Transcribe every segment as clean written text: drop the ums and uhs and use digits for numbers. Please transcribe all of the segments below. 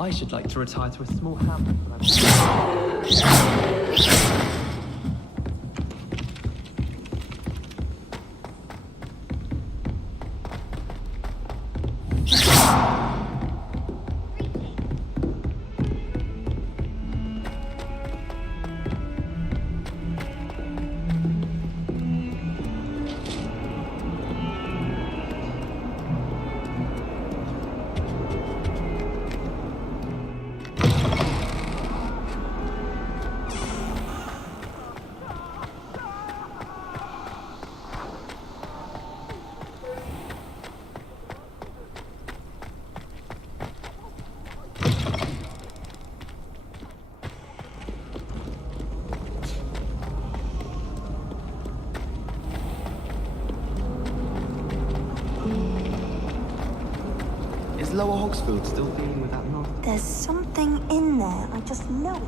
I should like to retire to a small hamlet when I'm... Is Lower Hogsfield still dealing with that novel? There's something in there, I just know it.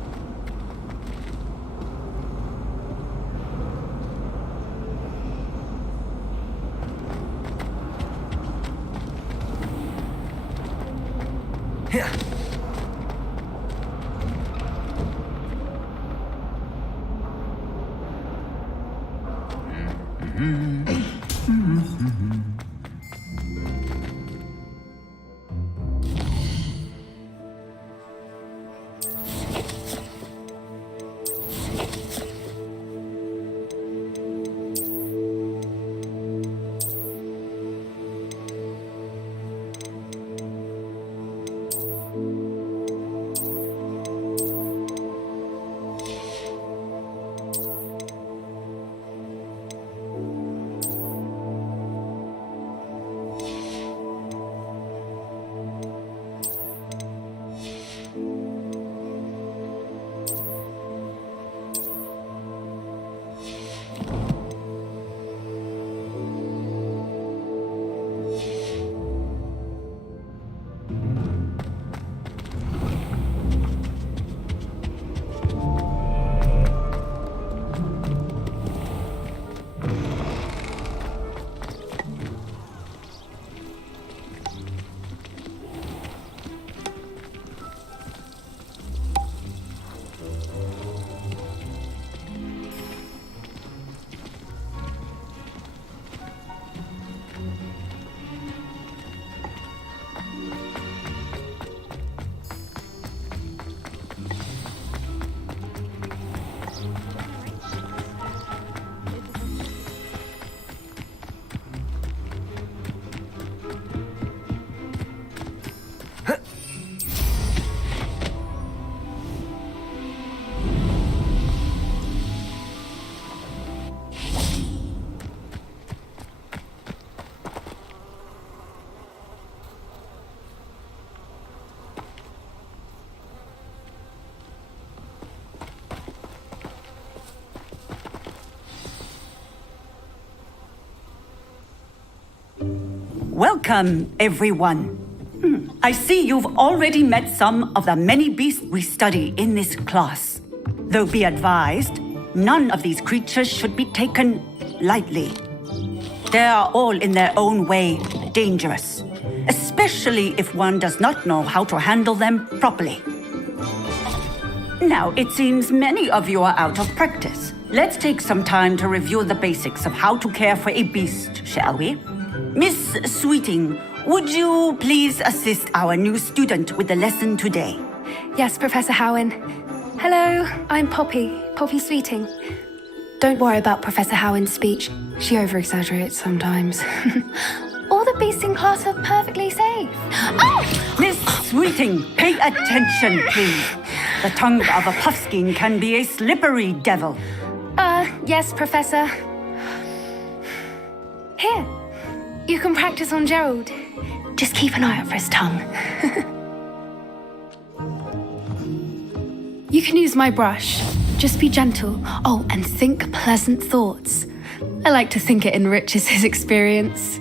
Welcome, everyone. I see you've already met some of the many beasts we study in this class. Though be advised, none of these creatures should be taken lightly. They are all in their own way dangerous, especially if one does not know how to handle them properly. Now, it seems many of you are out of practice. Let's take some time to review the basics of how to care for a beast, shall we? Miss Sweeting, would you please assist our new student with the lesson today? Yes, Professor Howen. Hello, I'm Poppy Sweeting. Don't worry about Professor Howen's speech. She over-exaggerates sometimes. All the beasts in class are perfectly safe. Oh! Miss Sweeting, pay attention, please. The tongue of a puffskein can be a slippery devil. Yes, Professor. Here, you can practice on Gerald. Just keep an eye out for his tongue. You can use my brush. Just be gentle. Oh, and think pleasant thoughts. I like to think it enriches his experience.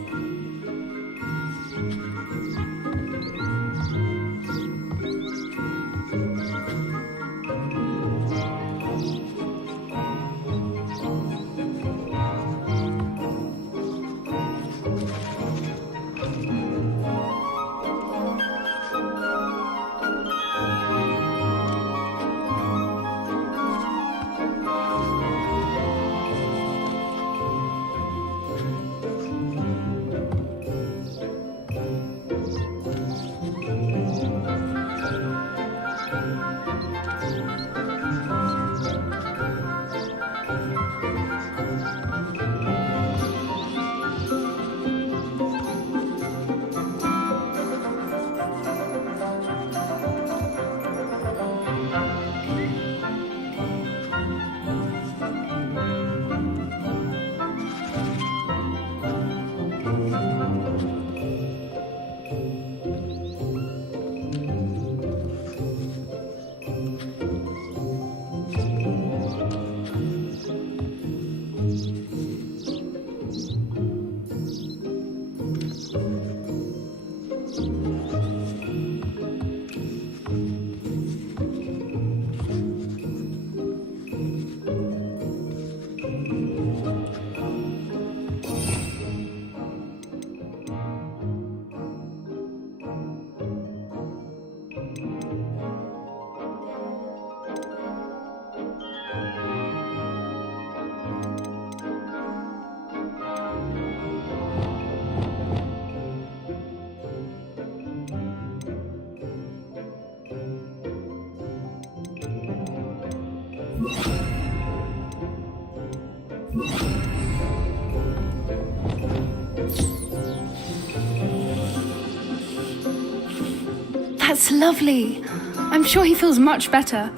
That's lovely. I'm sure he feels much better.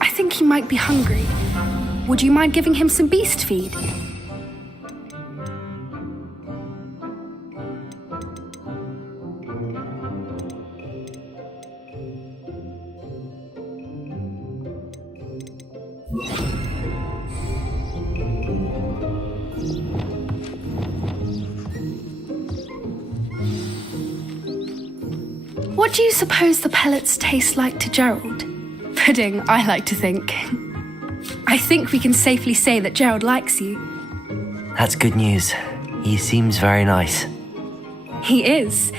I think he might be hungry. Would you mind giving him some beast feed? What do you suppose the pellets taste like to Gerald? Pudding, I like to think. I think we can safely say that Gerald likes you. That's good news. He seems very nice. He is.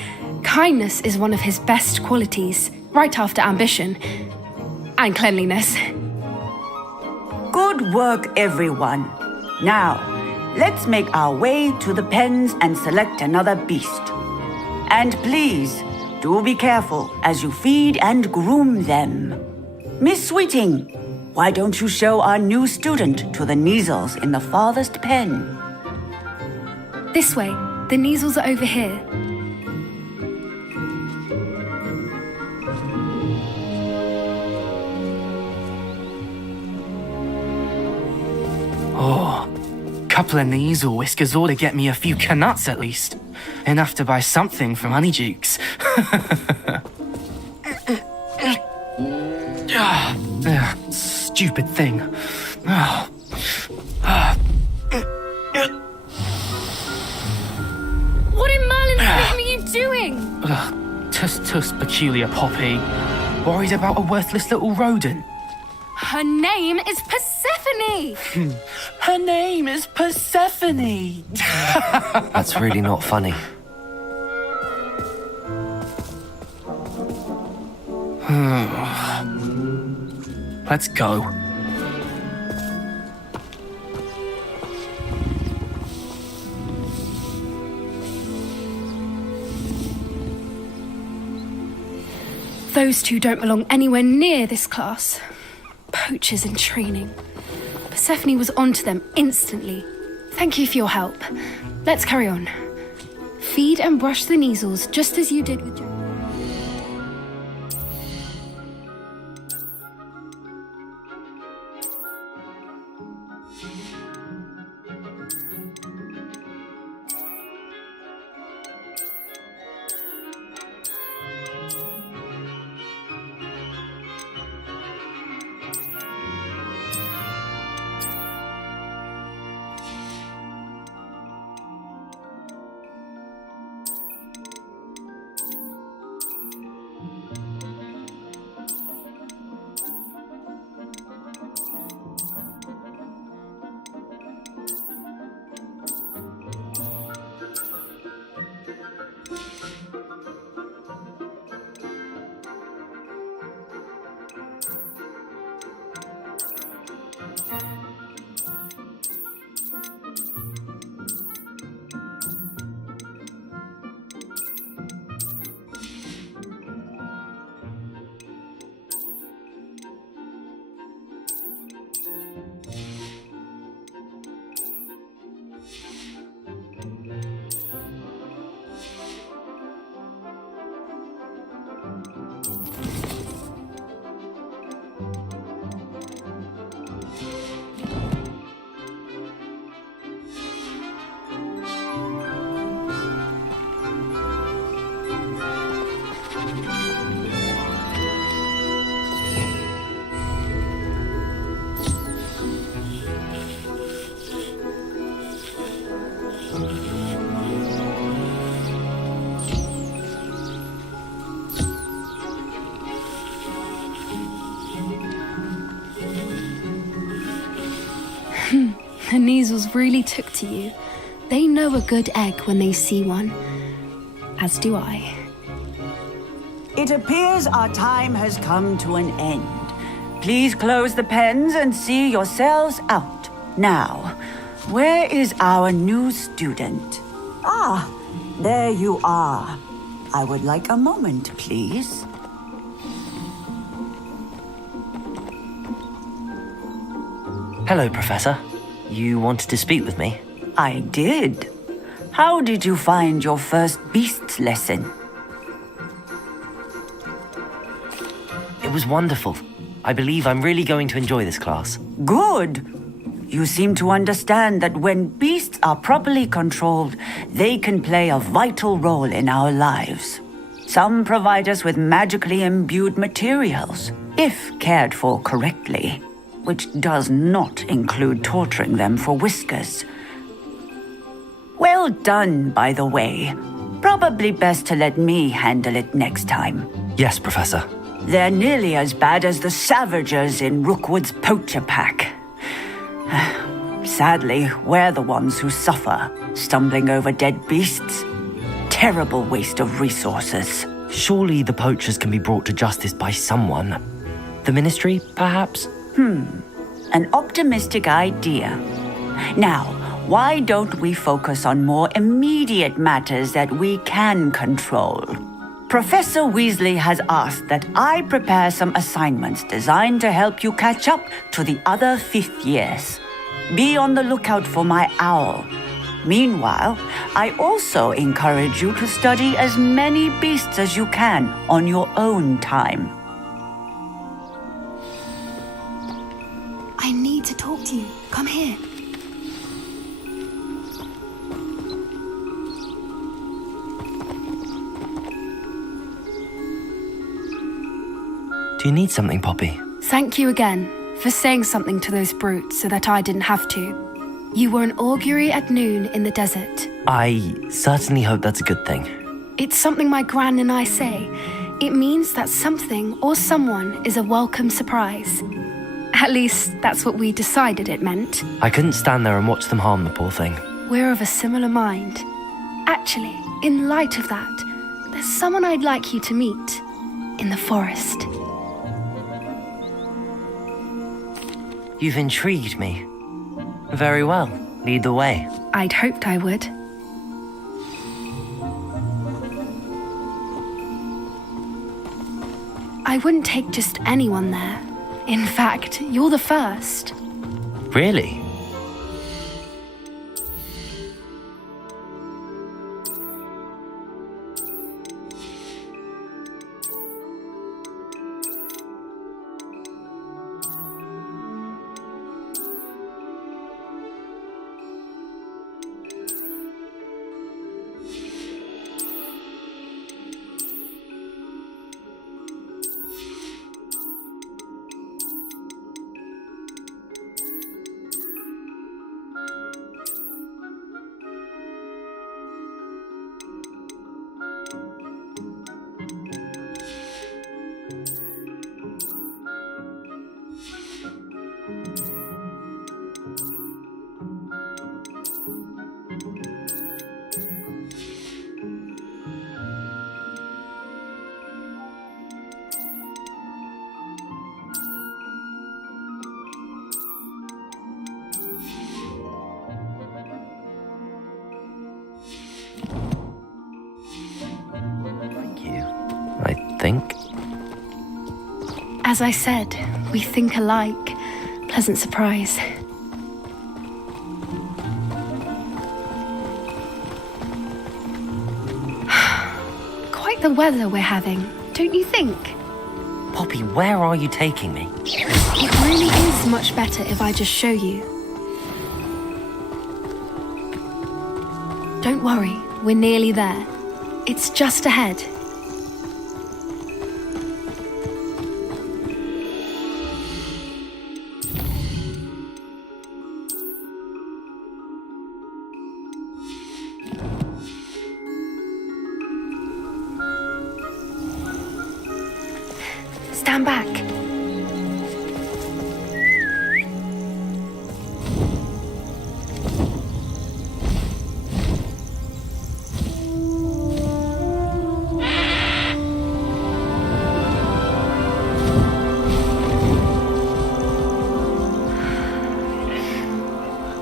Kindness is one of his best qualities, right after ambition. And cleanliness. Good work, everyone. Now, let's make our way to the pens and select another beast. And please, do be careful as you feed and groom them. Miss Sweeting, why don't you show our new student to the Kneazles in the farthest pen? This way. The Kneazles are over here. Oh, couple of Kneazle whiskers ought to get me a few canuts at least. Enough to buy something from Honeydukes. Stupid thing. What in Merlin's name are you doing? Tuss, peculiar Poppy. Worried about a worthless little rodent. Her name is Persephone! Her name is Persephone! That's really not funny. Let's go. Those two don't belong anywhere near this class. Poachers in training. Persephone was onto them instantly. Thank you for your help. Let's carry on. Feed and brush the Kneazles just as you did with Gerald. The Kneazles really took to you. They know a good egg when they see one. As do I. It appears our time has come to an end. Please close the pens and see yourselves out. Now, where is our new student? Ah, there you are. I would like a moment, please. Hello, Professor. You wanted to speak with me? I did. How did you find your first beasts lesson? It was wonderful. I believe I'm really going to enjoy this class. Good. You seem to understand that when beasts are properly controlled, they can play a vital role in our lives. Some provide us with magically imbued materials, if cared for correctly, which does not include torturing them for whiskers. Well done, by the way. Probably best to let me handle it next time. Yes, Professor. They're nearly as bad as the Savagers in Rookwood's poacher pack. Sadly, we're the ones who suffer, stumbling over dead beasts. Terrible waste of resources. Surely the poachers can be brought to justice by someone. The Ministry, perhaps? An optimistic idea. Now, why don't we focus on more immediate matters that we can control? Professor Weasley has asked that I prepare some assignments designed to help you catch up to the other fifth years. Be on the lookout for my owl. Meanwhile, I also encourage you to study as many beasts as you can on your own time. I need to talk to you. Come here. Do you need something, Poppy? Thank you again for saying something to those brutes so that I didn't have to. You were an augury at noon in the desert. I certainly hope that's a good thing. It's something my gran and I say. It means that something or someone is a welcome surprise. At least, that's what we decided it meant. I couldn't stand there and watch them harm the poor thing. We're of a similar mind. Actually, in light of that, there's someone I'd like you to meet in the forest. You've intrigued me. Very well. Lead the way. I'd hoped I would. I wouldn't take just anyone there. In fact, you're the first. Really? I think. As I said, we think alike. Pleasant surprise. Quite the weather we're having, don't you think? Poppy, where are you taking me? It really is much better if I just show you. Don't worry, we're nearly there. It's just ahead. Stand back.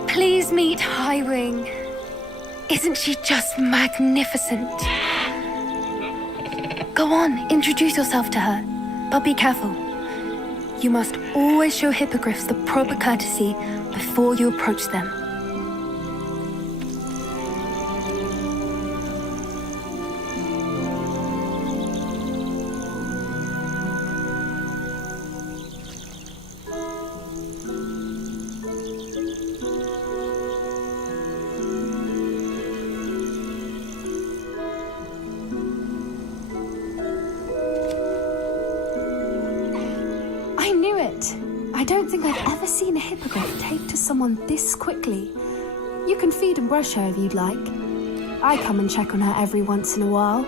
Please meet Highwing. Isn't she just magnificent? Go on, introduce yourself to her. But be careful. You must always show hippogriffs the proper courtesy before you approach them. I knew it! I don't think I've ever seen a hippogriff take to someone this quickly. You can feed and brush her if you'd like. I come and check on her every once in a while.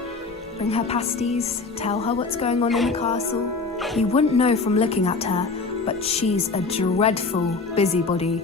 Bring her pasties, tell her what's going on in the castle. You wouldn't know from looking at her, but she's a dreadful busybody.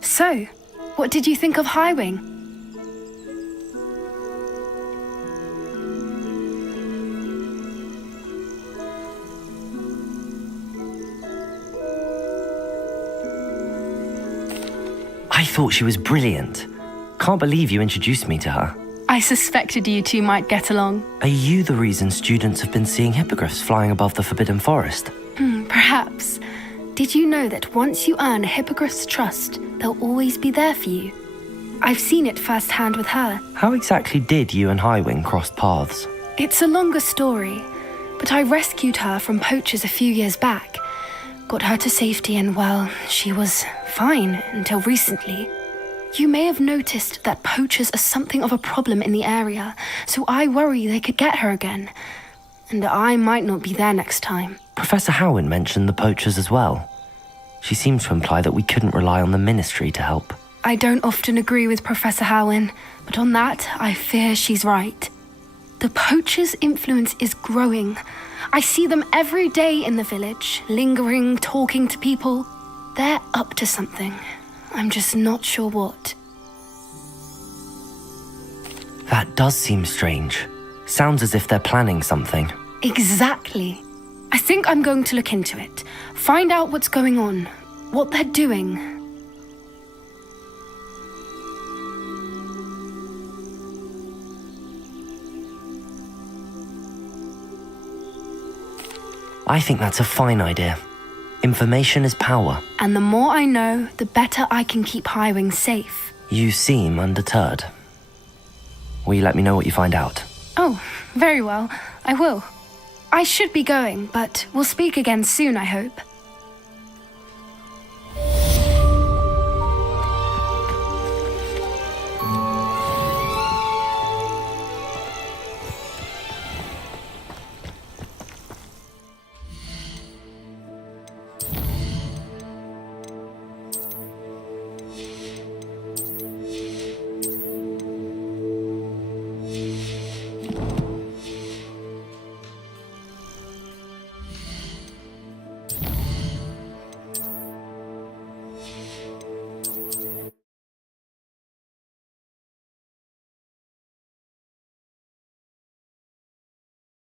So, what did you think of Highwing? I thought she was brilliant. Can't believe you introduced me to her. I suspected you two might get along. Are you the reason students have been seeing hippogriffs flying above the Forbidden Forest? Perhaps. Did you know that once you earn a hippogriff's trust, they'll always be there for you? I've seen it firsthand with her. How exactly did you and Highwing cross paths? It's a longer story, but I rescued her from poachers a few years back. Got her to safety and, well, she was fine until recently. You may have noticed that poachers are something of a problem in the area, so I worry they could get her again. And I might not be there next time. Professor Howen mentioned the poachers as well. She seemed to imply that we couldn't rely on the Ministry to help. I don't often agree with Professor Howen, but on that, I fear she's right. The poachers' influence is growing. I see them every day in the village, lingering, talking to people. They're up to something. I'm just not sure what. That does seem strange. Sounds as if they're planning something. Exactly. I think I'm going to look into it. Find out what's going on, what they're doing. I think that's a fine idea. Information is power. And the more I know, the better I can keep Highwing safe. You seem undeterred. Will you let me know what you find out? Oh, very well. I will. I should be going, but we'll speak again soon, I hope.